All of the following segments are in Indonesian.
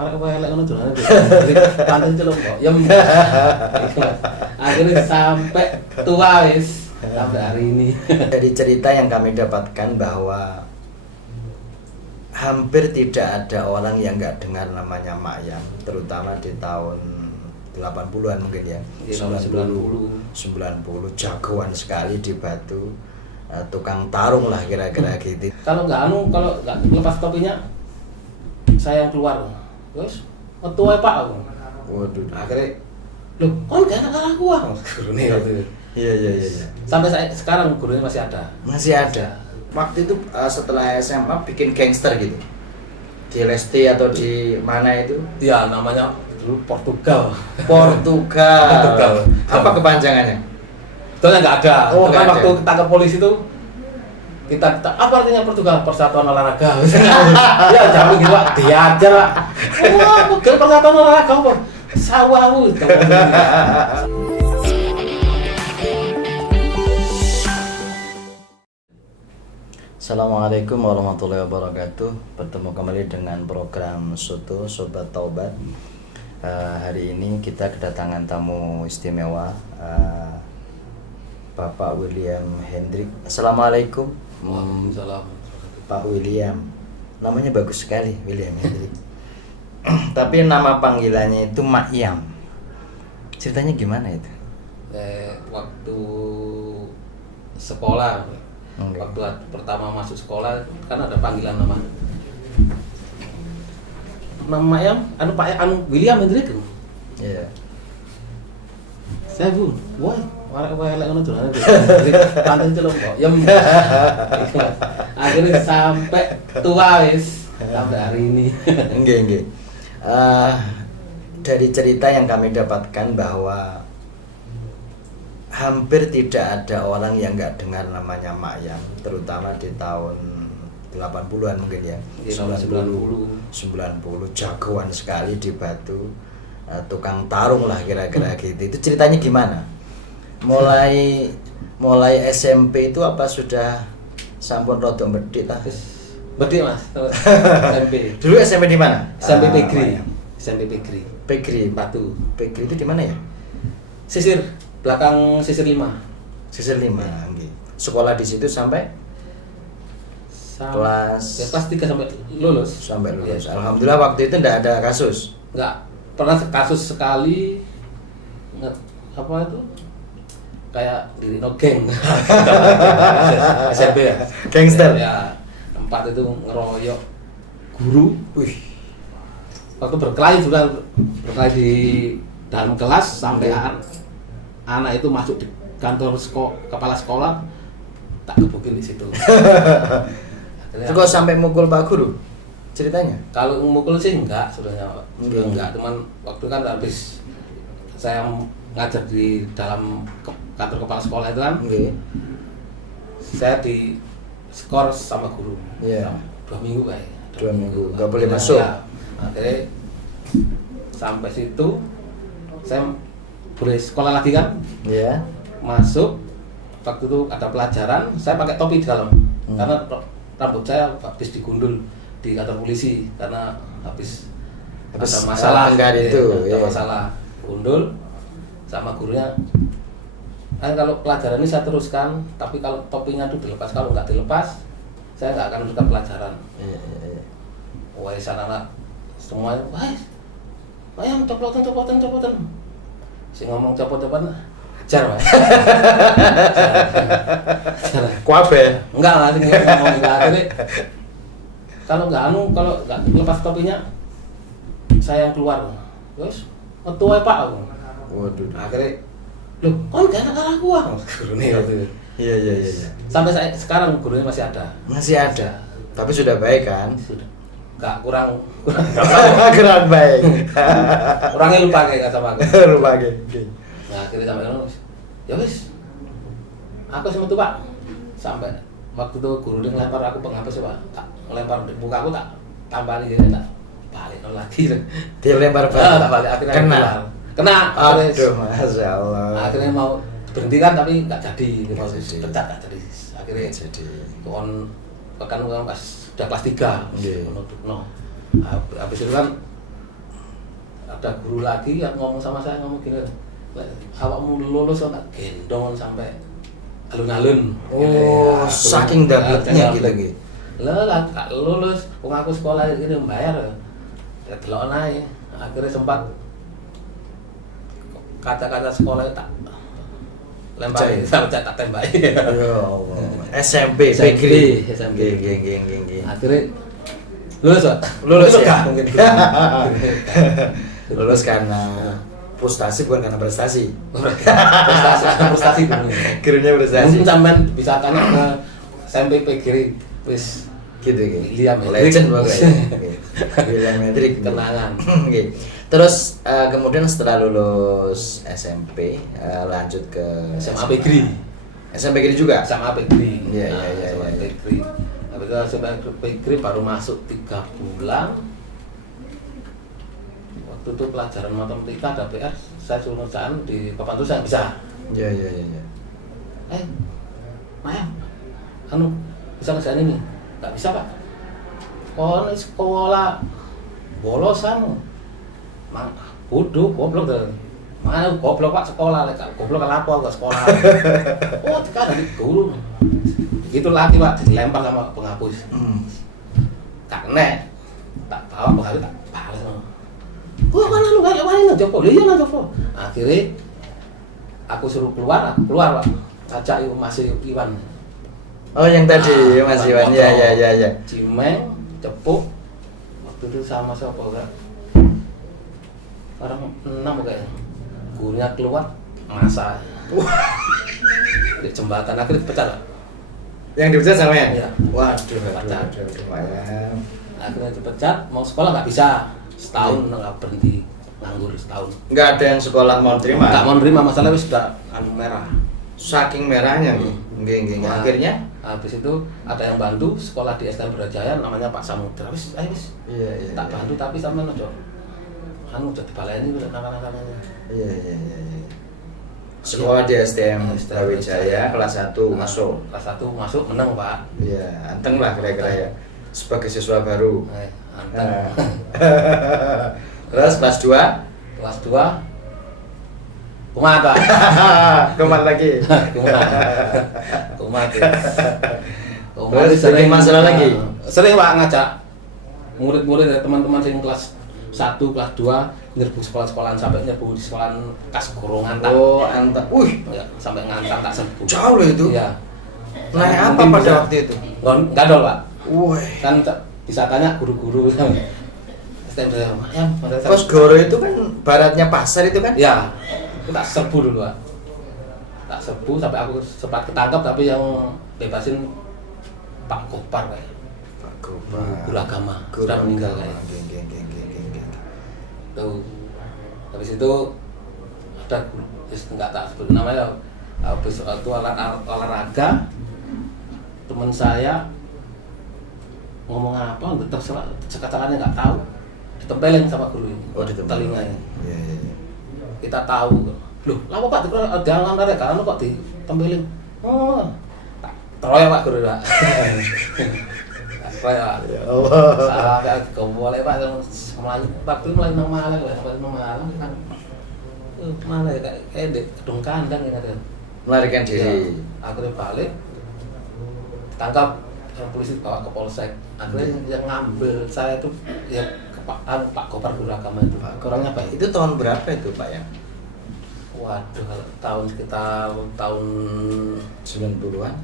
arek elek ngono dolane. Pantes celuk kok. Yem. Akhirnya sampai tua wis sampai hari ini. Dari cerita yang kami dapatkan bahwa hampir tidak ada orang yang nggak dengar namanya Mak Yam, terutama di tahun 80-an mungkin ya. 90 jagoan sekali di Batu. Tukang tarung lah kira-kira gitu. Kalau nggak lepas topinya saya yang keluar. Terus metuwe Pak aku. Waduh. Akhirnya loh, kan gak enak arah gua. Gurune waktu itu. Iya. Sampai sekarang gurunya masih ada. Masih ada. Waktu itu setelah SMA bikin gangster gitu. Di Lesti atau di mana itu? Ya namanya dulu Portugal. Apa kepanjangannya? Itu nggak ada. Oh, kan nggak waktu ada. ketangkep polisi itu kita apa artinya Portugal? Persatuan olahraga. Ya jangan gitu Pak, diajar Pak. Wah, bukan persatuan olahraga apa? Sawawu. Assalamualaikum warahmatullahi wabarakatuh. Bertemu kembali dengan program Soto Sobat Taubat. Hari ini kita kedatangan tamu istimewa, Bapak William Hendrik. Assalamualaikum. Waalaikumsalam. Pak William, namanya bagus sekali, William Hendrik. Tapi nama panggilannya itu Mak Yam. Ceritanya gimana itu? Waktu sekolah, Okay. waktu pertama masuk sekolah kan ada panggilan nama yang Pak William Hendrik. Iya. Saya Bu, wah, arek elek ngono dolane. Pantes celuk kok. Yem. Akhirnya sampai tua wis sampai hari ini. Enggak. Dari cerita yang kami dapatkan bahwa hampir tidak ada orang yang nggak dengar namanya Mak Yam, terutama di tahun 80-an mungkin ya. 90 jagoan sekali di Batu. Tukang tarung lah kira-kira gitu. Itu ceritanya gimana? Mulai SMP itu apa sudah sampun rodok medhit lah? Bedhi Mas, SMP. Dulu SMP di mana? SMP Pegri. SMP Pegri. Pegri. Batu. Pegri itu di mana ya? Sisir belakang Sisir 5. Sisir 5. Nggih. Sekolah di situ sampai kelas 3 sampai lulus. lulus. Ya. Alhamdulillah waktu itu enggak ada kasus. Enggak pernah kasus sekali. Apa itu? Kayak diri no geng. SMP ya. Gangster. Ya, tempat itu ngeroyok guru. Wih. Waktu berkelahi di dalam kelas sampai anak itu masuk di kantor kepala sekolah, tak gebukin di situ. Itu kok sampai mukul Pak Guru? Ceritanya? Kalau mukul sih enggak, sebenarnya enggak. Cuman waktu kan habis saya ngajar di dalam kantor kepala sekolah itu kan, saya di skor sama guru. Iya. 2 minggu kayak. 2 minggu, nggak boleh masuk. Ya, akhirnya sampai situ saya boleh sekolah lagi kan? Iya. Masuk, waktu itu ada pelajaran, saya pakai topi di dalam karena rambut saya habis digundul di kantor polisi karena habis ada masalah itu. Ada masalah gundul sama gurunya. Kalau pelajaran ini saya teruskan, tapi kalau topinya itu dilepas, kalau nggak dilepas, saya nggak akan teruskan pelajaran. Iya. Wah, anak semua, wah, yang copotan. Si ngomong copotan, ajar, Pak. Kuabe. Enggak lah, ngomong enggak. Akhirnya kalau nggak lepas topinya, saya yang keluar. Terus metuwe Pak aku. Waduh. Akhirnya, loh, kan gak enak arah gua. Gurune waktu itu. Iya. Sampai sekarang gurunya masih ada. Masih ada. Tapi sudah baik kan? Sudah. Enggak kurang Kurang baik. orangnya lupa kayak sama aku. Lupa gitu. Nah, akhirnya sampai sana, ya wis, aku sama tuh Pak, sampai waktu itu guru dia ngelempar aku penghapus ya Pak, tak ngelempar di muka aku tak tambahin gitu, tak balik lagi. Dia lempar balik. Akhirnya kena. Aduh, Masya Allah. Akhirnya mau berhentikan tapi nggak jadi, mau jadi. pecat nggak jadi. Akhirnya Jadi. kan sudah kelas 3 Iya. no. Habis itu kan ada guru lagi yang ngomong sama saya, ngomong gini, awakmu lulus kok tak gendong sampai alun-alun. Oh, saking dapetnya gitu gitu. Lah, gak lulus, wong aku sekolah ini bayar. Ya delok nae. Akhirnya sempat kata-kata sekolah tak lempar, tak tembak. Ya Allah. SMP, Pegri. SMP. Nggih. Akhirnya lulus, Pak. Lulus ya? Mungkin. Lulus karena frustasi, bukan karena prestasi. Frustasi Gurunya prestasi. mungkin sampean bisa tanya ke SMP Pegri wis gitu. William Legend pokoknya. William Hendrik kenangan. Oke. Terus kemudian setelah lulus SMP lanjut ke SMA Pegri. SMP Pegri juga? SMA Pegri. Iya. SMA Pegri. Habis itu SMA Pegri baru masuk 3 bulan. Waktu itu pelajaran matematika ada PR, saya suruh ngerjain di papan tulisan bisa. Iya. Maya, bisa ngerjain ini? Nggak bisa, Pak. Oh, ini sekolah bolosan. Bodoh, goblok tuh. Mana goblok Pak sekolah, goblok kan apa ke sekolah. Oh, kan dari guru. Gitu lagi Pak, dilempar sama penghapus. Karena tak bawa penghapus tak balas. Oh, mana lu gak mana Joko? Iya lah Joko. Akhirnya aku suruh keluar Pak. Ajak Mas Iwan. Oh, yang tadi Mas Iwan. Ya. Cimeng, Cepuk. Waktu itu sama siapa enggak? Orang 6 kayaknya. Gurunya keluar masa. Di jembatan akhirnya dipecat, Pak. Yang dipecat sama ya? Iya. Waduh. Akhirnya dipecat, mau sekolah nggak bisa. Setahun nggak berhenti nganggur setahun. Nggak ada yang sekolah mau terima? Nggak mau terima, masalahnya sudah merah. Saking merahnya nih. Nggih. Nah, Akhirnya habis itu ada yang bantu sekolah di STM Brawijaya namanya Pak Samudra. Ayo Iya. tak bantu tapi sampean ojo. Udah dibaleni udah nakal-nakalnya. Iya. Sekolah di STM Brawijaya kelas 1 masuk. Kelas 1 masuk menang, Pak. Iya, anteng lah kira-kira ya. Sebagai siswa baru. Anteng. Terus kelas 2? Kelas 2 kumat, Pak. Kumat lagi. Kumat. Terus bikin masalah lagi? Sering Pak ngajak murid-murid teman-teman sing kelas 1, kelas 2 nyerbu sekolah-sekolahan sampai nyerbu di sekolahan kas gorongan tak. Oh, antar. Ya, sampai ngantar tak serbu. Jauh loh itu. Iya. Naik apa pada waktu itu? Gadol, Pak. Wih. Kan bisa tanya guru-guru STM ya. Pos Goro itu kan baratnya pasar itu kan? Ya. Aku tak serbu dulu, Pak. Tak serbu sampai aku sempat ketangkap tapi yang bebasin Pak Gopar kayak. Pak Gopar. Guru agama. Sudah meninggal kayak. Tuh. Habis itu ada guru, enggak tak sebut namanya. Habis itu olahraga teman saya ngomong apa terserah cakarannya nggak tahu ditempelin sama guru ini. Oh, ditempelin telinganya. Iya. Kita tahu loh lama Pak jangan ada kan kok ditempelin. Oh teroyak Pak guru Pak. Teroyak. Ya Allah. Salah kayak boleh Pak waktu mulai nang Malang lah sampai nang Malang kan. Mana ya kayak di gedung kandang ya kan. Melarikan diri. Ya, akhirnya balik tangkap polisi bawa ke polsek. Akhirnya yang ngambil saya itu ya Pak Gopar guru agama itu. Orangnya baik. Itu tahun berapa itu Pak ya? Waduh, kalau tahun sekitar tahun 90-an?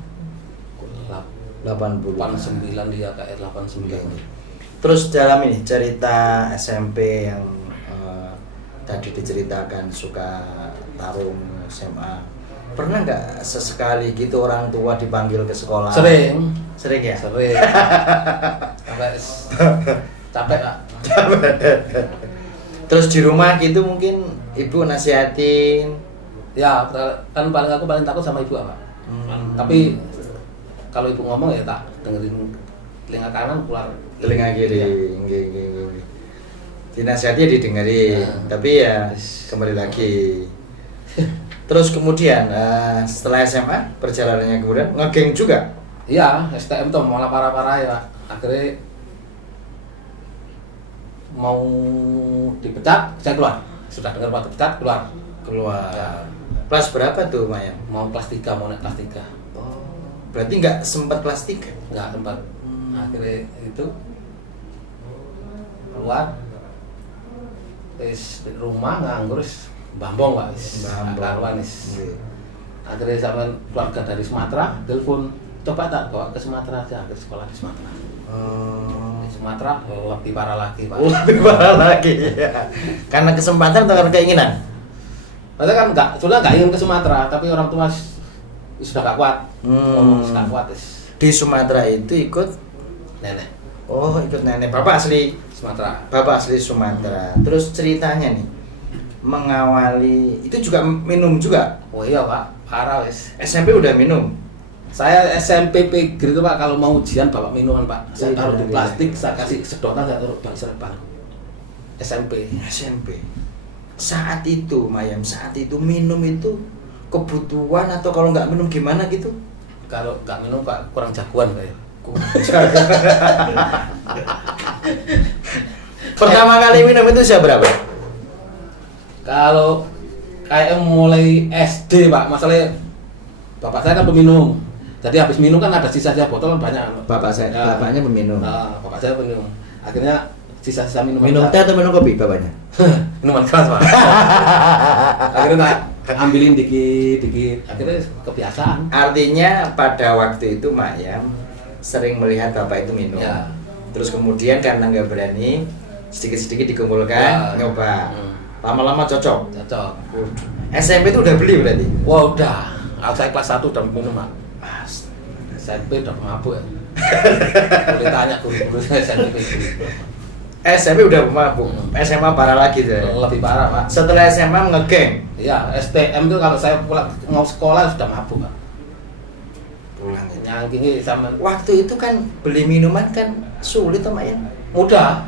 89 dia kayak 89. Terus dalam ini cerita SMP yang tadi diceritakan suka tarung SMA, pernah nggak sesekali gitu orang tua dipanggil ke sekolah? Sering ya? Sering. Sampai capek Pak. Terus di rumah gitu mungkin ibu nasihatin? Ya, kan aku paling takut sama ibu Pak. Tapi kalau ibu ngomong ya tak dengerin telinga kanan keluar telinga kiri. Nggih. Dinasihatinya didengerin, tapi ya kembali lagi. Terus kemudian setelah SMA perjalanannya kemudian ngegeng juga? Iya, STM tuh malah parah-parah ya Pak. Akhirnya mau dipecat, saya keluar. Sudah dengar mau dipecat, keluar. Ya. Kelas berapa tuh Mayam? Mau kelas 3, mau naik kelas 3. Oh, berarti nggak sempat kelas 3? Nggak sempat. Akhirnya itu keluar, di rumah nganggur, bambong Pak, karuan. Akhirnya sama keluarga dari Sumatera, telepon, coba tak bawa ke Sumatera aja, ke sekolah di Sumatera. Di Sumatera lebih parah lagi Pak. Lebih parah lagi ya. Karena kesempatan atau karena keinginan? Padahal kan sudah nggak ingin ke Sumatera, tapi orang tua sudah nggak kuat. Sudah kuat. Di Sumatera itu ikut nenek. Oh, ikut nenek. Bapak asli Sumatera. Bapak asli Sumatera. Terus ceritanya nih, mengawali itu juga minum juga. Oh iya Pak, parah wes. SMP udah minum. Saya SMP pigri itu Pak, kalau mau ujian bawa minuman Pak. Saya taruh di plastik, saya kasih sedotan, saya taruh bang serban. SMP. Saat itu Mayam, saat itu minum itu kebutuhan atau kalau nggak minum gimana gitu? Kalau nggak minum Pak, kurang jagoan kayak. Pertama kali minum itu usia berapa? Kalau kayak mulai SD Pak, masalahnya bapak saya kan peminum. Jadi habis minum kan ada sisa-sisa botol banyak. Bapaknya peminum. Nah, bapak saya peminum. Akhirnya sisa-sisa minuman. Minum teh atau minum kopi bapaknya? Minuman keras Pak. Akhirnya tak ambilin dikit. Akhirnya kebiasaan. Artinya pada waktu itu Mayam sering melihat bapak itu minum. Ya. Terus kemudian karena nggak berani, sedikit-sedikit dikumpulkan, nyoba. Lama-lama cocok. SMP itu udah beli berarti? Wah udah. Saya kelas 1 udah minum Pak. SMP udah mabuk ya. Boleh tanya guru-guru saya SMP. SMP udah mabuk, SMA parah lagi tuh. Lebih parah Pak. Setelah SMA ngegeng. Iya, STM itu kalau saya pulang mau sekolah sudah mabuk Pak. Pulang itu. Nyangkingi sama. Waktu itu kan beli minuman kan sulit Mak ya? Mudah.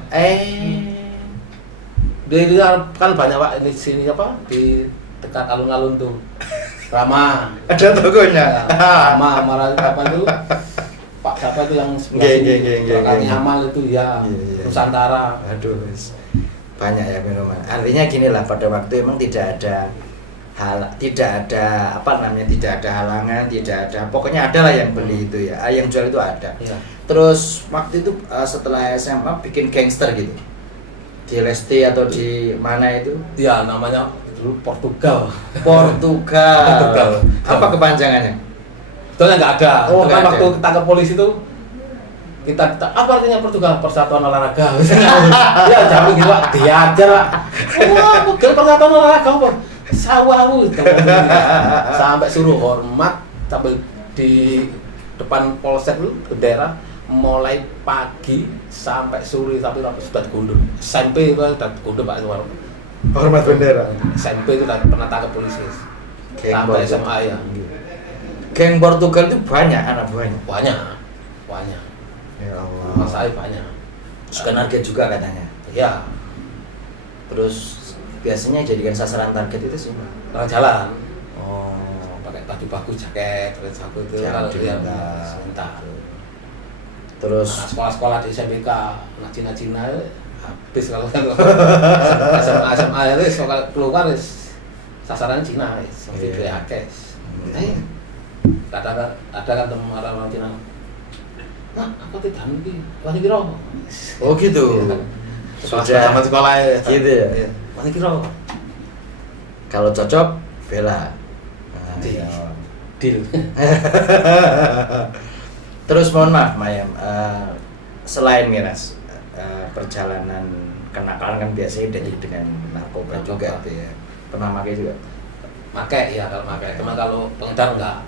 Di kan banyak Pak, ini sini apa di dekat alun-alun tuh. Rama. Ada tokonya. Ya, Rama, marah apa itu? Pak siapa itu yang sebelah sini? Kami Amal itu ya. Nusantara. Aduh, banyak ya minuman. Artinya gini lah, pada waktu emang tidak ada tidak ada halangan, tidak ada, pokoknya ada lah yang beli itu ya, yang jual itu ada. Ya. Terus waktu itu setelah SMA bikin gangster gitu di Lesti atau di mana itu? Ya namanya dulu Portugal. Apa kepanjangannya? Sebetulnya nggak ada. Oh, kan waktu kita ke polisi itu kita apa artinya Portugal? Persatuan olahraga. Ya jangan gitu Pak, diajar Pak. Wah, persatuan olahraga apa? Sawahu sampai suruh hormat sampai di depan polsek lu bendera mulai pagi sampai sore sampai sudah digundul. SMP itu sudah digundul Pak Suwarno. Hormat bendera. SMP itu sudah pernah tangkap polisi. Sampai SMA ya. Geng Portugal itu banyak anak buahnya. Banyak. Ya Allah. Mas saya banyak. Suka target juga katanya. Ya. Terus biasanya jadikan sasaran target itu sih orang jalan. Oh, pakai baju bagus, jaket, terus aku itu kalau dia sebentar. Terus sekolah-sekolah di SMK Cina habis kalau SMA itu sekolah keluar sasaran Cina mesti dua akes. Ada kan teman orang Cina. Nah, aku tidak nih, lagi kira. Oh gitu. Sudah sama sekolah ya. Gitu ya. Lagi kira. Kalau cocok bela. Deal. Terus mohon maaf Mayam, selain miras, perjalanan kenakalan kan biasanya identik dengan narkoba juga gitu ya. Pernah pakai juga? Pakai ya, kalau pakai. Cuma kalau pengedar enggak.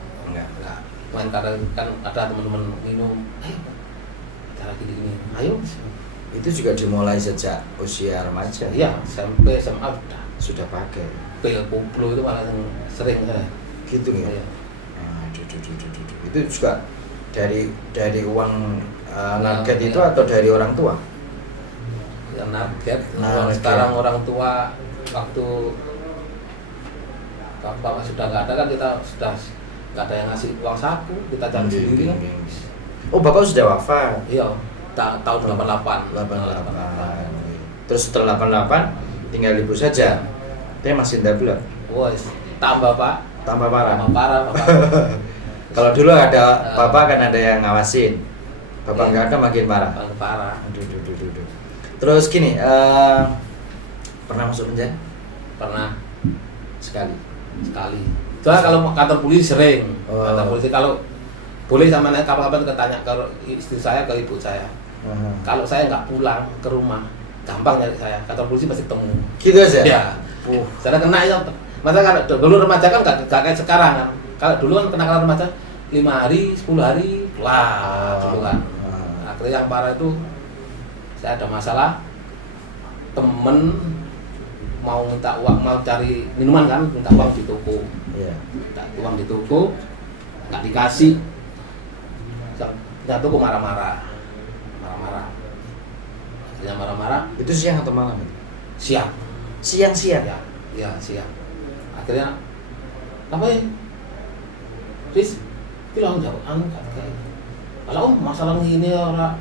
Main kadang kan ada teman-teman minum, ayo cara gini-gini, ayo. Itu juga dimulai sejak usia remaja? Iya, SMP, SMA sudah pakai. Pil koplo itu malah yang sering ya. Gitu ya? Iya. Itu juga dari uang narget itu atau dari orang tua? Ya narget. Sekarang orang tua waktu bapak sudah nggak ada kan kita sudah nggak ada yang ngasih uang saku, kita cari sendiri kan. Oh bapak sudah wafat? Iya, tahun 88. Terus setelah 88 tinggal ibu saja. Tapi masih double. Wes, tambah Pak. Tambah parah. Tambah parah, Bapak. Kalau dulu ada bapak kan ada yang ngawasin. Bapak nggak ada makin parah. Makin parah. Aduh. Terus gini, pernah masuk penjara? Pernah Sekali. Soalnya kalau kantor polisi sering. Oh. Kantor polisi kalau boleh sama naik kapal-kapal ketanya ke istri saya, ke ibu saya. Kalau saya nggak pulang ke rumah, gampang nyari saya. Kantor polisi pasti ketemu. Gitu aja? Ya. Saya kena itu. Masa kalau dulu remaja kan nggak kayak sekarang kan. Kalau dulu kan kenakalan remaja 5 hari, 10 hari, lah dulu kan. Akhirnya yang parah itu saya ada masalah, temen mau minta uang, mau cari minuman kan, minta uang di toko. Minta uang di toko, nggak dikasih. Yang toko marah-marah. Akhirnya marah-marah. Itu siang atau malam? Siang. Siang. Ya, siang. Akhirnya apa ya? Riz, bilang jauh kayak kalau masalah ini orang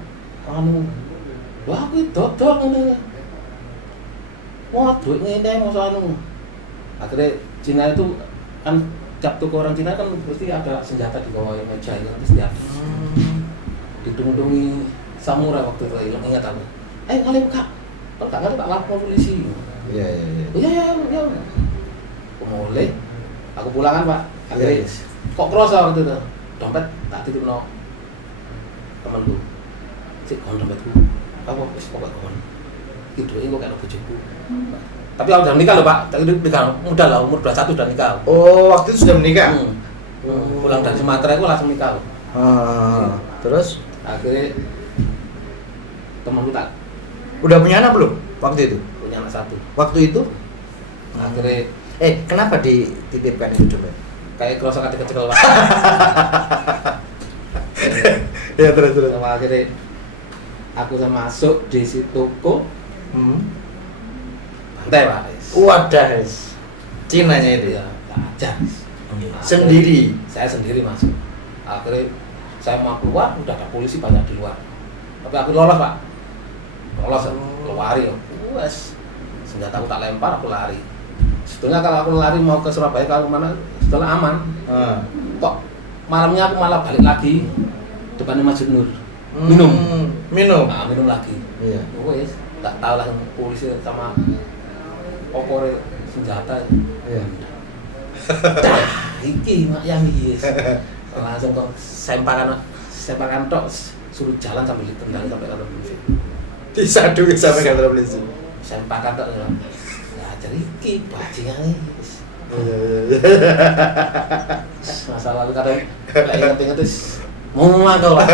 wah aku dodol ngene. Wah, duit ngene masalah akhirnya Cina itu kan tiap toko orang Cina kan pasti ada senjata di bawah meja itu kan setiap ditung-tungi samurai waktu itu ingat aku. Kali buka. Kalau nggak tak lapor polisi. Iya. Mulai aku pulang kan Pak. Akhirnya kok kerasa waktu itu dompet tak titip no temanku. Sik kon dompetku. Apa wis pokok kon. Itu ini kok kayak bojoku. Tapi aku udah menikah loh Pak. Tapi nikah muda lah, umur 21 udah nikah. Oh, waktu itu sudah menikah? Pulang dari Sumatera aku langsung nikah. Terus akhirnya temanku tak udah punya anak belum waktu itu? Punya anak 1. Waktu itu? Akhirnya kenapa dititipkan itu dompet? Kayak kerasa kecil Pak. Ya terus. Sama akhirnya aku masuk di situ toko. Bantai Pak. Wadah, Cinanya itu ya, aja. Sendiri. Saya sendiri masuk. Akhirnya saya mau keluar, udah ada polisi banyak di luar. Tapi aku lolos Pak. Lari. Wes. Senjata aku tak lempar, aku lari. Sebetulnya kalau aku lari mau ke Surabaya kalau mana setelah aman. Kok malamnya aku malah balik lagi depannya Masjid Nur. Minum. Nah, minum lagi. Iya. Wes, tak tahu lah polisi sama opore senjata. Iya. Iki mak yang yes. Langsung kok sempakan tok suruh jalan sambil ditendang sampai kantor polisi. Disadu sampai kantor polisi. Sempakan tok ya. Jadi iki bajingan wis. Masa lalu kadang lek inget-inget wis mangkel Pak.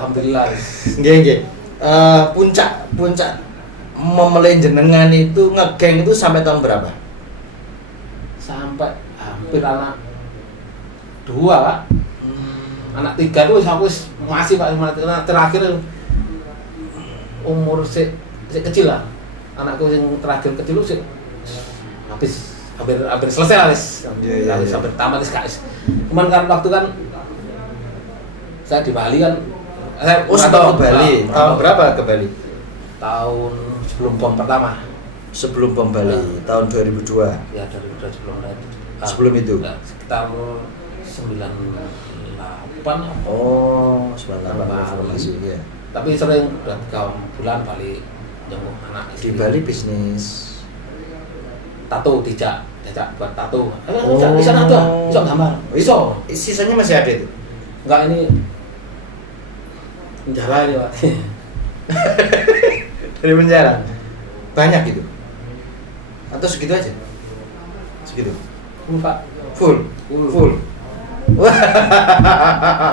Alhamdulillah. Nggih. Puncak memelih jenengan itu ngegeng itu sampai tahun berapa? Sampai hampir anak 2 Pak. Anak 3 itu aku masih Pak, anak terakhir umur si kecil lah. Anakku yang terakhir kecil sih hampir selesai lah wis. Hampir tamat wis guys. Cuman kan waktu kan saya di Bali kan Ke Bali. Tahun berapa ke Bali? Tahun sebelum bom pertama. Sebelum bom Bali, tahun 2002. Ya 2002 sebelum itu. Sekitar 98. Oh, 98 informasi ya. Tapi sering udah 3 bulan balik jenguk anak istri. Di Bali bisnis tato dijak buat tato. Bisa tato, bisa gambar. Bisa. Sisanya masih ada itu? Enggak, ini penjara ini Pak. Dari penjara? Banyak gitu? Atau segitu aja? Segitu? Full Pak. Full. Wah,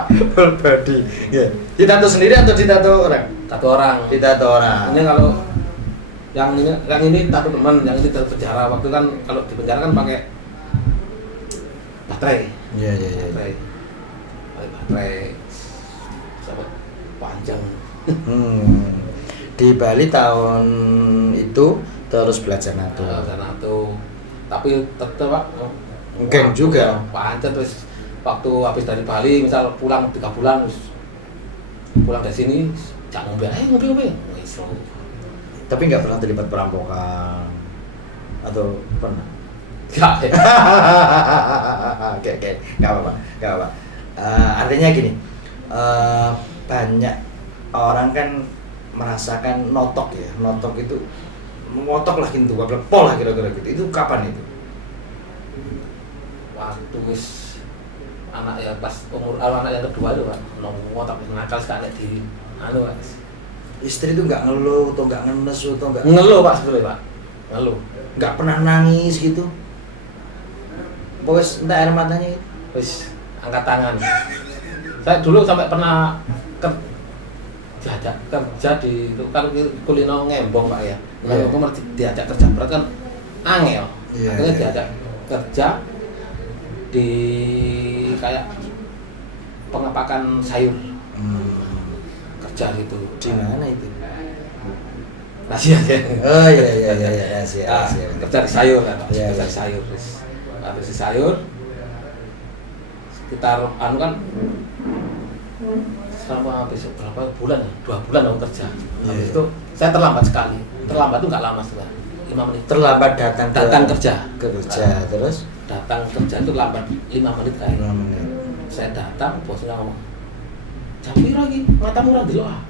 full body. Yeah. Ditato sendiri atau ditato orang? Tato orang. Ditato orang. Ini kalau yang ini tato teman, yang ini tato penjara. Waktu kan kalau di penjara kan pakai baterai. Iya. Baterai. Sampai panjang. Di Bali tahun itu terus belajar nato. Tapi tetap Pak. Geng juga. Pancet terus waktu habis dari Bali, misal pulang 3 bulan, pulang dari sini, jangan ngombe, ngombe. Tapi nggak pernah terlibat perampokan atau pernah? Enggak. Oke, nggak apa-apa. Artinya gini, banyak orang kan merasakan notok itu ngotok lah gitu, pol lah kira-kira gitu. Itu kapan itu? Waktu wis anak ya pas anak yang kedua itu Pak, ngotok nakal sekali di Mas. Istri itu nggak ngeluh atau nggak ngenes atau nggak? Ngeluh Pak sebenarnya Pak. Ngeluh. Nggak pernah nangis gitu. Bos, entah air matanya itu. Wis angkat tangan. Saya dulu sampai pernah kerja di itu kan kulino ngembong Pak ya. Lalu aku diajak kerja berat kan angel. Akhirnya diajak kerja di kayak pengepakan sayur. Kerja gitu. Di mana itu? Rahasia ya. Oh iya rahasia. Kerja di sayur kan. Kerja di sayur. Habis di sayur sekitar kan selama besok berapa bulan ya? 2 bulan aku kerja. Habis itu saya terlambat sekali. Terlambat itu nggak lama sebenarnya. 5 menit. Terlambat datang kerja. Terus datang kerja itu lambat 5 menit kayak. 5 menit. Saya datang, bosnya ngomong, "Jam piro iki? Matamu ora ndelok ah."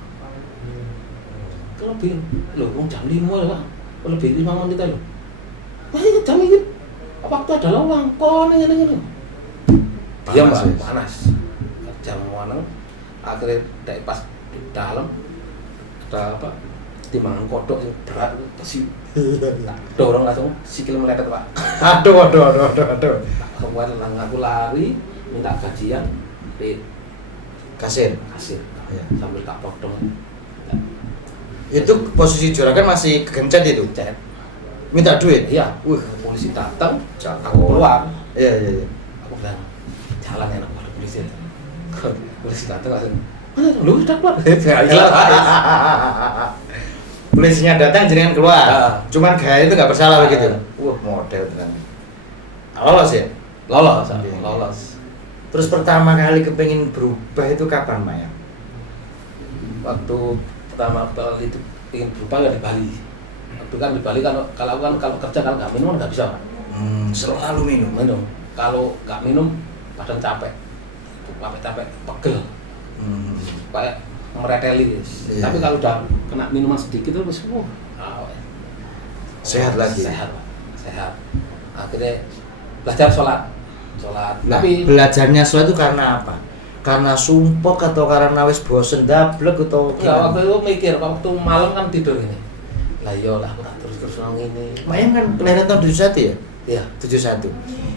Lebih, lho jam 5 ya Pak. Lebih 5 menit lho. Wah, ini jam ini waktu ada lowang, kok ngene-ngene. Diam Pak, panas. Kerja mau akhirnya dari pas di dalam ada apa timbangan kodok yang berat kasih dorong langsung sikil melekat Pak. Aduh. Kemudian aku lari minta gajian di kasir ya. Sambil tak potong ya. Itu posisi juragan masih kegencet itu? Cet. Minta duit? Iya. Polisi datang, aku Jago. keluar. Iya. Aku bilang jalan enak pada polisi. Polisi datang langsung, mana lu udah keluar? Polisinya datang jenengan keluar. Cuman gaya itu nggak bersalah begitu. Wah, model ternyata. Lolos ya? Lolos. Terus pertama kali kepengin berubah itu kapan, Maya? Waktu pertama kali itu ingin berubah ya di Bali. Waktu kan di Bali kalau kerja kalau nggak minum nggak bisa Pak. Selalu minum. Kalau nggak minum badan capek pegel. Kayak mereteli. Iya. Tapi kalau udah kena minuman sedikit terus sehat lagi. Sehat. Akhirnya belajar sholat. Nah, Tapi belajarnya sholat itu karena apa? Karena sumpek atau karena wis bosen dablek atau gimana? Waktu itu mikir, waktu malam kan tidur ini. Lah iyalah aku tak terus nang ini. Mayang kan kelahiran tahun 71 ya? Iya, 71.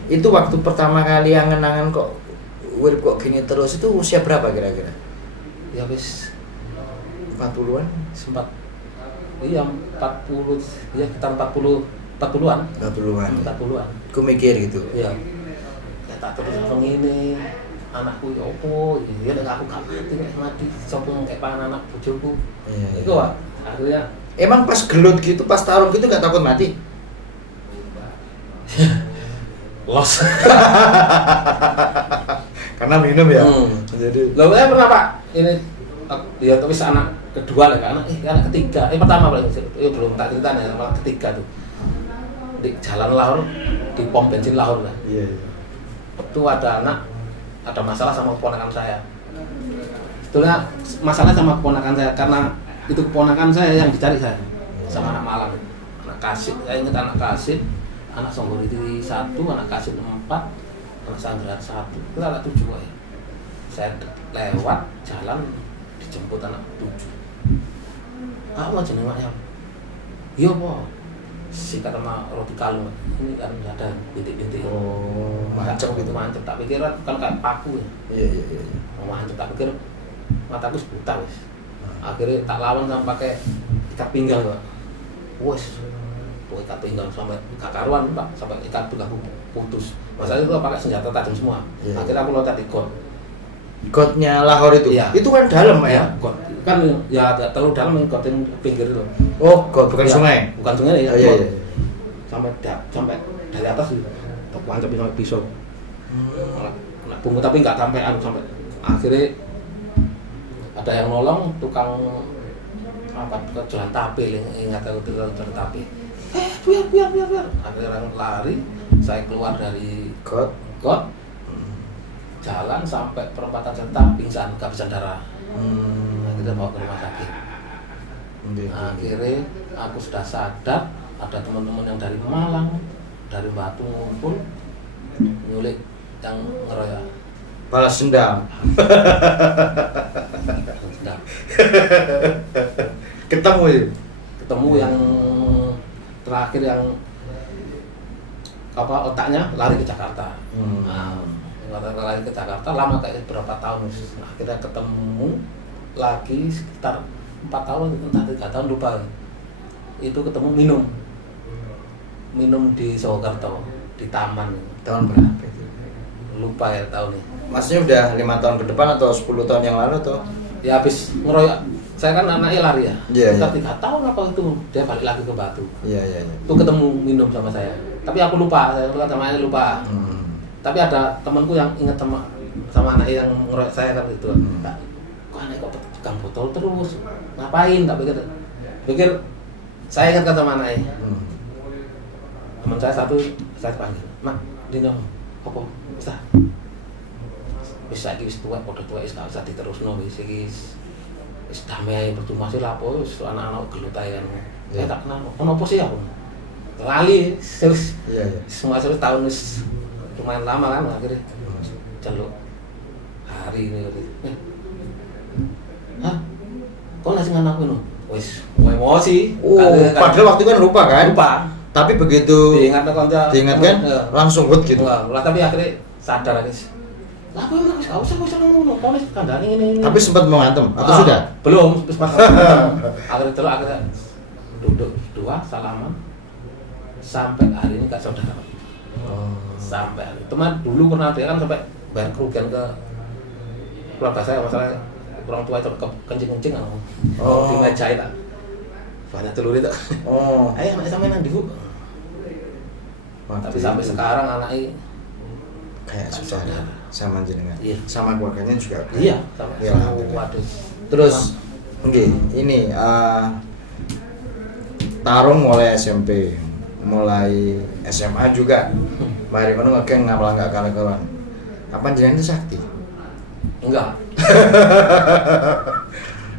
Itu waktu pertama kali angen-angen kok urip kok gini terus itu usia berapa kira-kira? Ya wis 40-an? sempat. Iya 40, ya kita 40-an. 40-an. Ku mikir gitu. Iya. Ya tak terus nang ini. Anakku ya opo, ya nek aku gak mati sopo kayak pangan anak bojoku. Iya. Itu Pak. Akhirnya emang pas gelut gitu, pas tarung gitu gak takut mati? los. Karena minum ya. Jadi lo pernah Pak, ini dia tuh anak kedua lah kan, anak ketiga, pertama paling belum tak cerita nih, malah ketiga tuh di jalan Lahore, di pom bensin Lahore lah. Iya. Itu ada masalah sama keponakan saya. Sebetulnya masalah sama keponakan saya karena itu keponakan saya yang dicari saya sama anak Malang, anak Kasih. Saya ingat anak Kasih, anak Songgoriti 1, anak Kasih 4, anak Sanggeran 1. Itu anak 7 ya. Saya lewat jalan dijemput anak 7. Aku aja nengoknya. Iya po. Sikat sama roti kalung. Ini kan ada bintik-bintik. Oh, mancep gitu. Mancep, tak pikir kan kayak paku ya. Iya. Mancep, tak pikir mataku buta wis. Akhirnya tak lawan sama pakai ikat pinggang Pak. Wes, ikat pinggang sampai gak karuan Pak, sampai ikat pinggang putus. Masalahnya itu pakai senjata tajam semua. Iya. Akhirnya aku loncat di got. Gotnya Lahore itu? Iya. Itu kan dalam ya? Got. Kan ya agak terlalu dalam yang got yang pinggir itu. Oh, got bukan Ya, sungai? Bukan sungai ya. Oh, iya. Sampai dari atas gitu. Tak lancap sampai pisau. Malah kena punggung tapi nggak sampai akhirnya ada yang nolong tukang apa jalan tapil, ingat aku jalan tapil. Biar. Akhirnya orang lari, saya keluar dari got, jalan sampai perempatan Senta, pingsan, kehabisan darah. Kita bawa ke rumah sakit. Akhirnya aku sudah sadar, ada teman-teman yang dari Malang, dari Batu ngumpul, nyulik yang ngeroyok. Balas dendam. Ketemu yang terakhir yang otaknya lari ke Jakarta. Lari ke Jakarta lama kayak berapa tahun. Akhirnya ketemu lagi sekitar 4 tahun, entah 3 tahun lupa. Itu ketemu minum di Soekarto di taman. Tahun berapa itu? Lupa ya tahunnya. Maksudnya udah 5 tahun ke depan atau 10 tahun yang lalu tuh? Ya habis ngeroyok. Saya kan anaknya lari ya. Sekitar 3 tahun apa itu dia balik lagi ke Batu. Iya. Itu ketemu minum sama saya. Tapi aku lupa, saya sama anaknya lupa. Tapi ada temanku yang ingat sama anak yang ngeroyok saya kan itu. Kok anaknya kok pegang botol terus? Ngapain? Tak pikir saya ingat sama anaknya. Teman saya satu saya panggil, "Mak, dino apa? Bisa. Wis saiki wis tuwek, padha tuwek wis gak usah diterusno wis iki. Wis damai percuma sih lapo wis anak-anak gelut ae kan. Saya tak kenal. Ono apa sih aku? Lali terus. Iya. Semua tahun wis lumayan lama kan akhirnya celuk hari ini. Hah? Kok nasi nganak ngono? Wis emosi. Padahal waktu kan lupa kan? Lupa. Tapi begitu diingatkan langsung hut gitu. Tapi akhirnya sadar guys. Lah apa emang gak usah ngono, kok wis kandhane ngene. Tapi sempat mau ngantem atau sudah? Belum, sempat. Akhirnya duduk dua salaman sampai hari ini gak saudara. Sampai hari. Teman dulu pernah dia kan sampai bayar kerugian ke keluarga saya masalah orang tua itu kencing-kencing kan. Di meja itu. Banyak telur itu. Ayo anak sampean nang ndi, Bu? Tapi sampai sekarang anaknya kayak susah sama jenengan. Iya. Sama keluarganya juga. Iya, sama. Waduh. Terus ini tarung mulai SMP, mulai SMA juga. Mari kono ngegeng ngapal enggak kalah-kalah. Apa jenengan itu sakti? Enggak.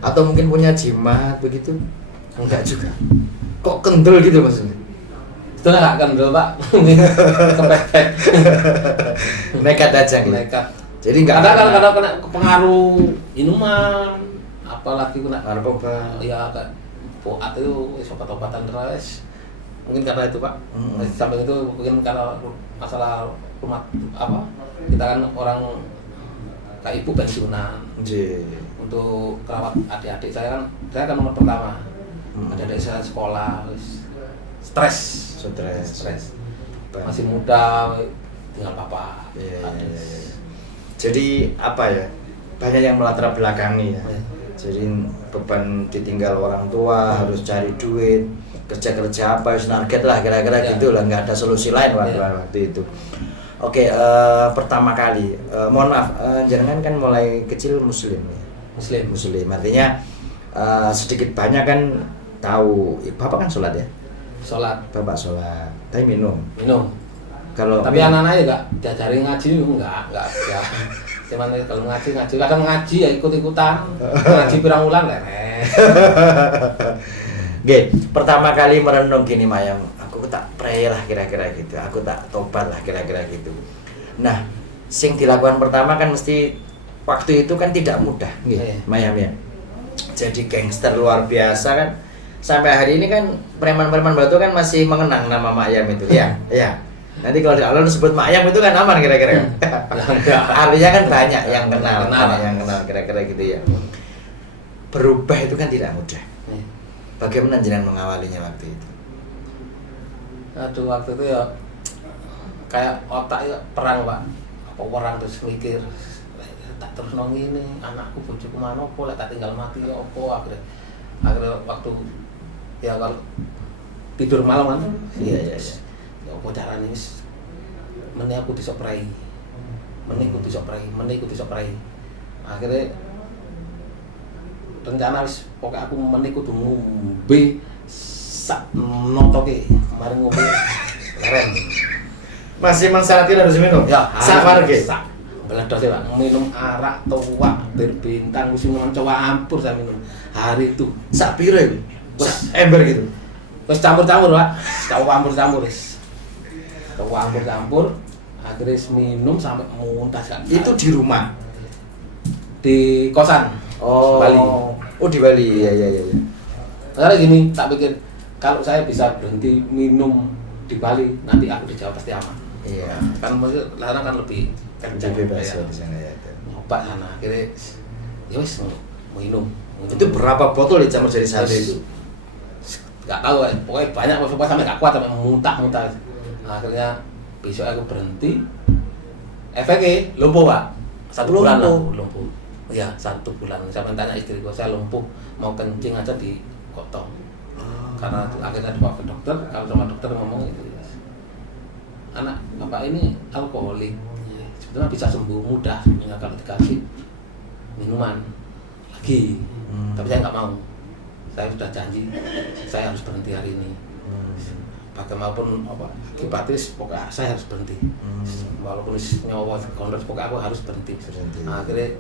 Atau mungkin punya jimat begitu? Enggak juga. Kok kendel gitu maksudnya? Itu enggak kendel, Pak. Kepepet. Nekat aja gitu. Nekat. Jadi enggak kadang kena pengaruh minuman, apalagi kena narkoba. Ya kayak poat itu obat-obatan terus. Mungkin karena itu, Pak. Sampai itu mungkin karena masalah rumah kita kan orang kayak ibu pensiunan. Untuk kerawat adik-adik saya kan nomor pertama. Adik-adik saya sekolah, stres. Masih muda, tinggal papa. Jadi apa ya? Banyak yang melatar belakangi ya. Jadi beban ditinggal orang tua, harus cari duit, kerja apa, harus target lah kira-kira gitu lah, nggak ada solusi lain waktu itu. Oke, pertama kali, mohon maaf, jangan kan mulai kecil Muslim. Artinya sedikit banyak kan tahu, Bapak kan sholat ya? Sholat. Bapak sholat, tapi minum. Tapi anak-anaknya enggak diajari ngaji enggak ya. Cuman kalau ngaji kadang ngaji ya ikut-ikutan. Ngaji pirang wulan lereh. Oke, pertama kali merenung gini Mayang, aku tak pray lah kira-kira gitu. Aku tak tobat lah kira-kira gitu. Nah, sing dilakukan pertama kan mesti waktu itu kan tidak mudah nggih, Mayang ya. Jadi gangster luar biasa kan. Sampai hari ini kan preman-preman Batu kan masih mengenang nama Mak Yam itu ya. Nanti kalau di alun sebut Mak Yam itu kan aman kira-kira. Artinya kan banyak yang kenal kira-kira gitu ya. Berubah itu kan tidak mudah. Bagaimana jenengan mengawalinya waktu itu? Aduh, waktu itu ya kayak otak ya perang, Pak. Orang terus mikir tak terus nong ini anakku bojoku mana opo lek tak tinggal mati ya opo akhirnya waktu ya kalau tidur malam kan ya opo carane wis meneh aku disoprai akhirnya rencana wis pokoknya aku meni kudu ngombe sak notoke mari ngombe leren. Masih mensyaratkan harus minum? Ya, sabar ke? Beledos ya Pak, minum arak tua berbintang, mesti minum campur saya minum hari itu. Sak piro itu? Sak ember gitu? Wis campur-campur Pak, campur-campur wis. Campur-campur, akhirnya minum sampai muntah kan. Itu di rumah? Di kosan, Bali. Oh di Bali, iya. Karena gini, tak pikir kalau saya bisa berhenti minum di Bali, nanti aku di Jawa pasti aman. Iya. Kan maksudnya larang kan lebih kencang bebas ya. di sana ya. Nyoba sana akhirnya ya wis minum. Itu berapa botol dicampur jadi satu itu? Gak tahu, pokoknya banyak sampai gak kuat sampai muntah. Nah, akhirnya besok aku berhenti. Efeknya lumpuh Pak. 1 bulan lumpuh. Iya 1 bulan. Saya tanya istriku, saya lumpuh mau kencing aja dikotong. Karena akhirnya dibawa ke dokter, kalau sama dokter ngomong itu anak bapak ini alkoholik, sebetulnya bisa sembuh mudah sebenarnya kalau dikasih minuman lagi. Tapi saya nggak mau, saya sudah janji saya harus berhenti hari ini. Bagaimanapun akibatis pokoknya saya harus berhenti. Walaupun nyawa kondor pokoknya aku harus berhenti. Nah, akhirnya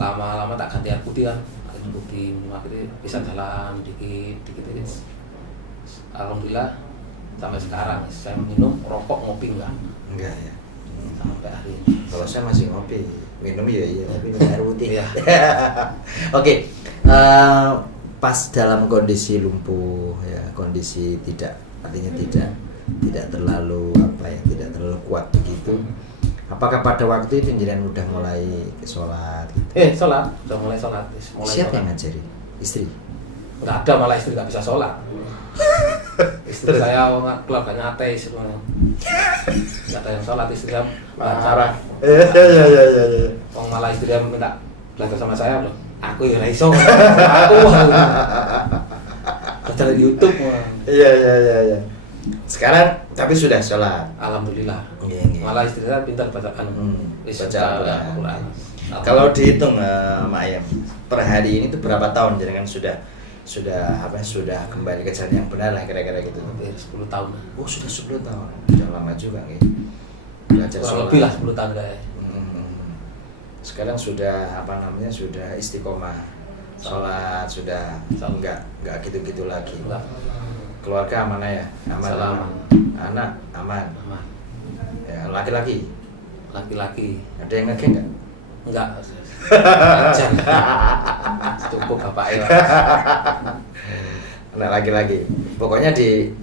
lama-lama tak ganti air putih kan, air putih akhirnya bisa jalan dikit. Alhamdulillah sampai sekarang saya minum rokok ngopi enggak ya sampai hari ini. Kalau saya masih ngopi minum ya tapi minum air putih ya. Oke. Pas dalam kondisi lumpuh ya, kondisi artinya tidak terlalu tidak terlalu kuat begitu, apakah pada waktu itu jenengan udah mulai sholat gitu? Sholat udah mulai sholat. Siapa yang ngajari? Istri? Nggak ada, malah istri nggak bisa sholat. Istri saya keluarganya ateis semuanya, nggak ada yang sholat. Istri saya marah. Iya. Malah istri saya minta belajar sama saya loh. Aku ya iso. Aku belajar di YouTube. Iya. Sekarang tapi sudah sholat. Alhamdulillah. Iya. Malah istri saya pintar baca Al-Quran. Kalau dihitung Mak Ayam, per hari ini tuh berapa tahun jenengan sudah kembali ke jalan yang benar lah kira-kira gitu? Hampir 10 tahun. Oh sudah 10 tahun, sudah lama juga nih. Belajar sholat. Lebih lah 10 tahun kayak. Sekarang sudah sudah istiqomah sholat, sudah nggak gitu-gitu lagi. Enggak. Keluarga aman ya? Aman. Anak aman. Ya, laki-laki. Ada yang ngegeng nggak? Enggak. Cukup bapaknya. Anak laki-laki. Pokoknya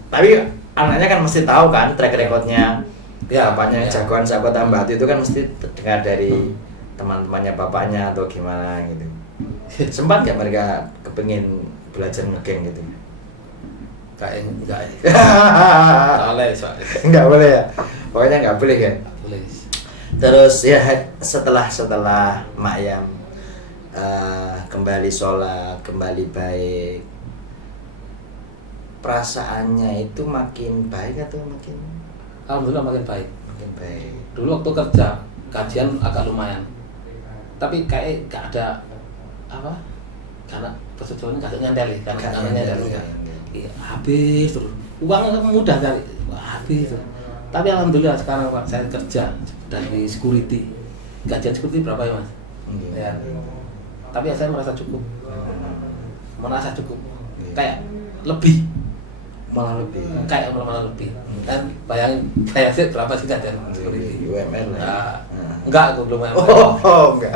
tapi anaknya kan mesti tahu kan track recordnya. Ya, bapaknya jagoan sahabat Batu itu kan mesti dengar dari teman-temannya bapaknya atau gimana gitu. Sempat nggak mereka kepengin belajar ngegeng gitu? Kayaknya enggak ya. Enggak boleh ya. Pokoknya enggak boleh kan. Boleh. Terus ya setelah Mak Ayam kembali sholat, kembali baik, perasaannya itu makin baik atau makin? Alhamdulillah makin baik. Makin baik. Dulu waktu kerja kajian agak lumayan, tapi kayak nggak ada karena persetujuan nggak ada nyandel karena nyandel ya. Habis terus uang mudah cari habis terus. Tapi alhamdulillah sekarang Pak saya kerja dari security, gajian security berapa ya Mas? Ya. Tapi saya merasa cukup, kayak lebih, malah lebih. Dan bayangin sih berapa sih gajian security? UMR lah. Ya. Enggak, aku belum UMR. Enggak.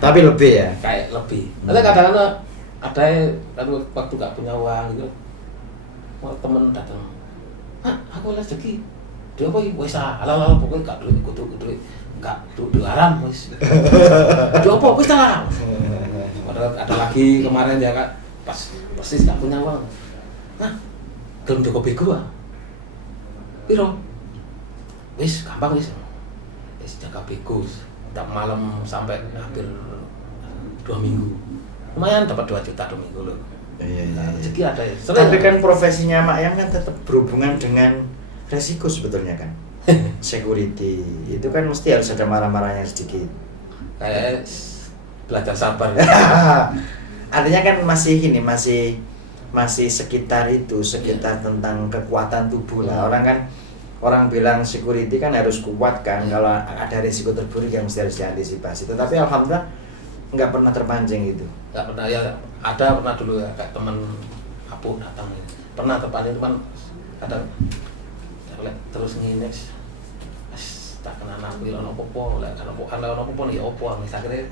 Tapi lebih ya? Kayak lebih. Nanti kadang-kadang ada waktu nggak punya uang gitu, temen datang, aku rezeki, dia apa wes halal pokoknya gak duit haram wes, dia apa wes lah. Ada lagi kemarin ya kak, pas persis gak punya uang, belum cukup bego piro, wes gampang wes jaga bego, tak malam sampai hampir 2 minggu. Lumayan dapat 2 juta 2 minggu loh. Iya. Rezeki ada ya. Tapi kan profesinya Mak Ayam kan tetap berhubungan dengan resiko sebetulnya kan. Security itu kan mesti harus ada marah-marahnya sedikit. Kayak belajar sabar. Artinya kan masih sekitar tentang kekuatan tubuh lah. Orang bilang security kan harus kuat kan, kalau ada risiko terburuk yang mesti harus diantisipasi. Tetapi alhamdulillah nggak pernah terpancing itu. Nggak pernah ya, pernah dulu ya kayak teman Apu datang ya. Pernah terpancing teman kadang terus ngines. Tak kena nampil ono popo, lek kan ono popo ya opo akhirnya.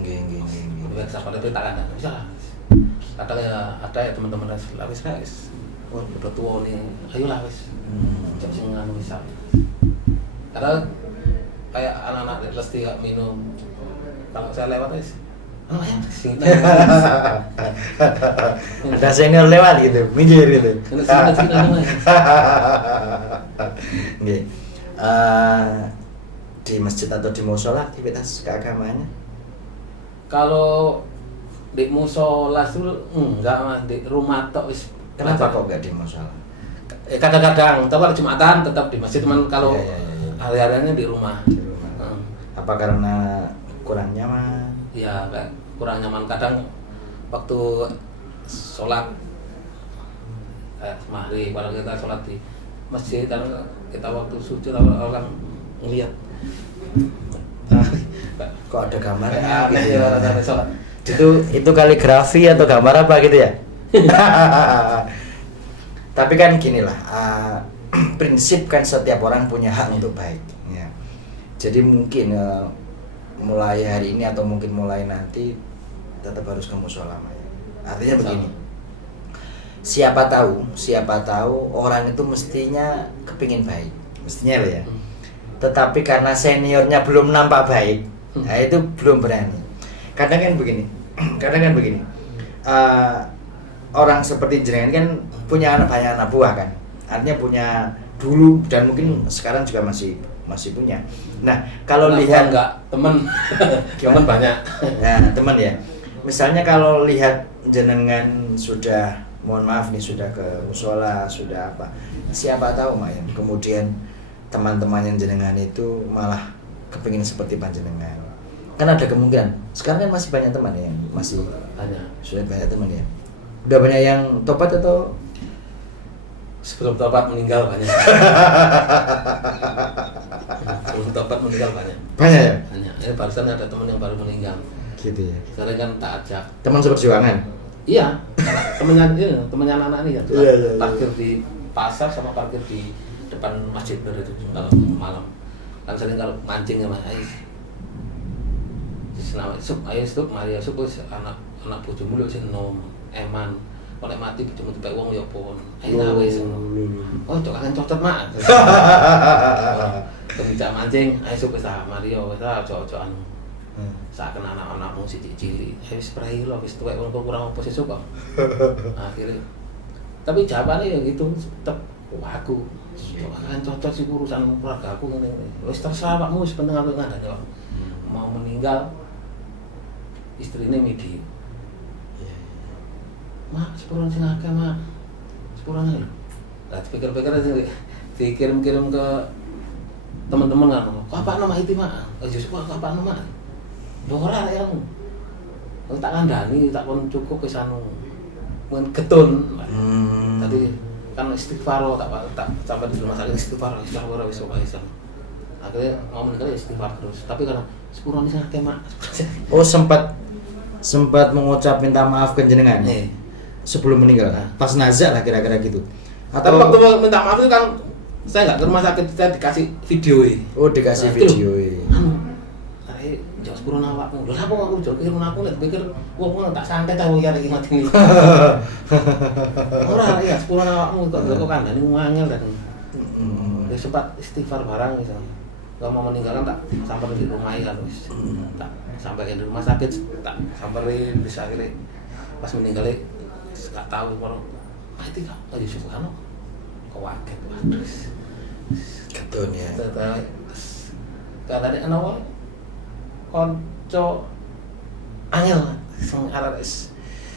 Nggih. Udah sampai tapi tak kandang. Bisa. Kadang ya ada ya teman-teman wis guys. Oh, udah tua nih. Ayolah wis. Cek sing nganu bisa. Karena kayak anak-anak Lesti gak minum. Kalau saya lewat wis. Oh ya, sing. Ada senior lewat gitu, minggir gitu. Nggih. Di masjid atau di musola aktivitas keagamaannya? Kalau di musola itu enggak Mas, di rumah tok wis. Kenapa kok enggak di musola? Kadang-kadang, tapi kalau Jumatan tetap di masjid, teman kalau hari-hariannya di rumah. Di rumah. Apa karena kurang nyaman? Iya, kayak kurang nyaman. Kadang waktu sholat maghrib, kalau kita sholat di masjid, dan kita waktu sujud orang ngeliat kok ada gambarnya gitu ya, sholat. Itu kaligrafi atau gambar apa gitu ya? Tapi kan ginilah, prinsip kan setiap orang punya hak untuk baik ya. Jadi mungkin mulai hari ini atau mungkin mulai nanti tetap harus ke mushola ya. Artinya begini, siapa tahu orang itu mestinya kepingin baik, mestinya loh ya. Tetapi karena seniornya belum nampak baik, nah itu belum berani. Kadang kan begini, orang seperti jenengan kan punya banyak anak buah kan, artinya punya dulu dan mungkin sekarang juga masih punya. Nah kalau lihat enggak teman banyak. Nah teman ya, misalnya kalau lihat jenengan sudah, mohon maaf nih, sudah ke musola, sudah apa, siapa tahu Mak ya, kemudian teman-teman yang jenengan itu malah kepingin seperti panjenengan. Kan ada kemungkinan. Sekarang kan masih banyak teman ya, masih banyak. Sudah banyak teman ya. Udah banyak yang tobat atau sebelum tobat meninggal banyak? Sebelum tobat meninggal banyak. Banyak ya? Banyak. Ini barusan ada teman yang baru meninggal. Gitu ya. Sekarang kan tak ajak. Teman seperjuangan? Iya. temennya anak-anak ini ya. Parkir di pasar sama parkir di depan masjid itu kalau malam. Kan sering kalau mancing ya Mas. Ayo sup Maria sup anak bojomu lho sing nom eman. Kok nek mati bojomu dipek wong ya apa. Ayo wis. Oh, cok kan cocot Mak. Kemijak mancing, ayo sup wis Maria wis cocok-cocokan. Saken anak-anakmu cilik-cilik. Wis prai lho wis tuwek wong kurang apa sesuk kok. Akhirnya tapi jawabannya ya gitu, tetep aku kan cocok sih urusan keluarga aku ngene. Wis terserah awakmu, wis penting aku ngandani kok. Mau meninggal istrinya midi. Mak, sepuran sing akeh Mak. Sepuran lho. Lah dipikir-pikir sing dikirim-kirim ke teman-teman kan. Apa nama itu Mak? Justru apa nama? Lho ora ya. Tak kandhani, tak kon cukup wis anu. Mun getun. Tadi kan istighfar tak sampai di rumah sakit istighfar wis wis. Akhirnya mau meninggal istighfar terus. Tapi karena sepurane sing akeh Mak. Oh, sempat mengucap minta maaf ke jenengan. Sebelum meninggal. Pas nazar lah kira-kira gitu. Atau waktu minta maaf itu kan saya enggak ke rumah sakit, saya dikasih video. Oh, dikasih video. Arek jauh sepurane awakmu. Lha apa aku jauh kirim aku nek pikir wong tak santet aku ya iki mati. Ora ya sepurane awakmu kok kandhane ngangel dan. Ya sempat istighfar barang gitu. Kalau mau meninggalkan tak samperin di rumah kan wis. Tak samperin di rumah sakit, tak samperin bisa akhirnya pas meninggalnya enggak tahu kalau mati kok aja suku kan. Kok waget waduh. Ketun ya. Kadane ana wae kanca angel sing arek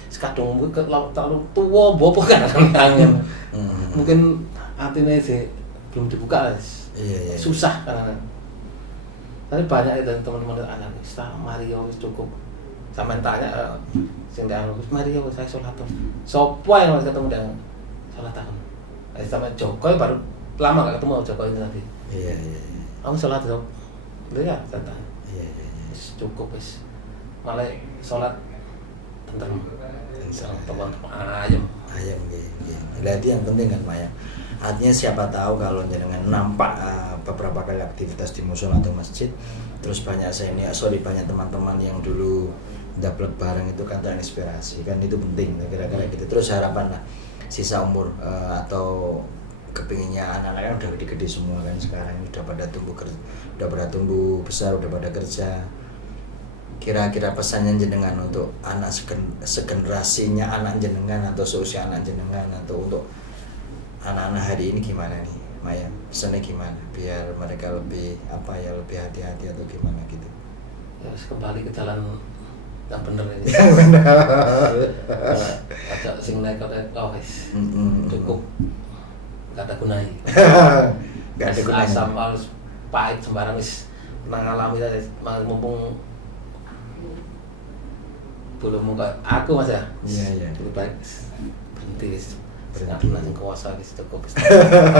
sekadung ke terlalu tua bopo kan angel. Mungkin atine sih belum dibuka guys. Iya. Susah karena tapi banyak itu teman-teman anak Mario cukup sampean tanya sing ndang mari yo saya salat. Sopo yang harus ketemu dengan salat tahun? Sama Jokowi baru lama gak ketemu Jokowi itu nanti. Iya. Kamu salat dong. Lu ya, kata. Iya. Cukup wis. Malah salat tentrem. Teman ayam. Ayam nggih. Berarti yang penting kan Mayang. Artinya siapa tahu kalau jenengan nampak beberapa kali aktivitas di musola atau masjid, terus banyak banyak teman-teman yang dulu dapat bareng itu kan terinspirasi, kan itu penting kira-kira gitu. Terus harapan lah sisa umur atau kepinginnya anak-anak kan udah gede-gede semua kan sekarang, udah pada tumbuh besar, udah pada kerja. Kira-kira pesannya jenengan untuk anak segenerasinya anak jenengan atau seusia anak jenengan atau untuk anak-anak hari ini gimana nih Maya, pesannya gimana biar mereka lebih lebih hati-hati atau gimana gitu ya, kembali ke jalan yang bener ini. Yang bener. Ajak sing nekat wis. Cukup. Gak ada gunanya. Gak ada gunanya. Asam harus pahit sembarang wis nang alami aja mumpung belum muka aku Mas ya. Iya. Lebih baik berhenti wis. Berhenti nang kuasa wis cukup wis.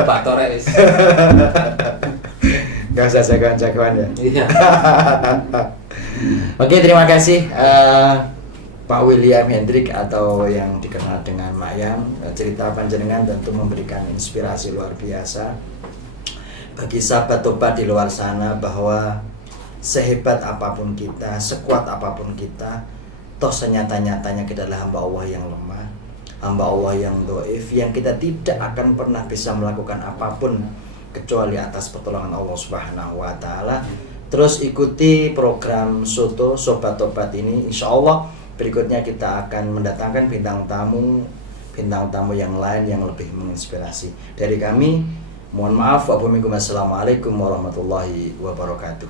Batore wis. Gak usah jagoan-jagoan ya. Iya. Oke, terima kasih Pak William Hendrik atau yang dikenal dengan Mayang. Cerita panjenengan tentu memberikan inspirasi luar biasa bagi sahabat tobat di luar sana, bahwa sehebat apapun kita, sekuat apapun kita, toh senyata-nyatanya kita adalah hamba Allah yang lemah, hamba Allah yang dhaif, yang kita tidak akan pernah bisa melakukan apapun kecuali atas pertolongan Allah Subhanahu wa taala. Terus ikuti program Soto Sobat Tobat ini, insya Allah berikutnya kita akan mendatangkan bintang tamu yang lain yang lebih menginspirasi. Dari kami, mohon maaf. Wassalamualaikum warahmatullahi wabarakatuh.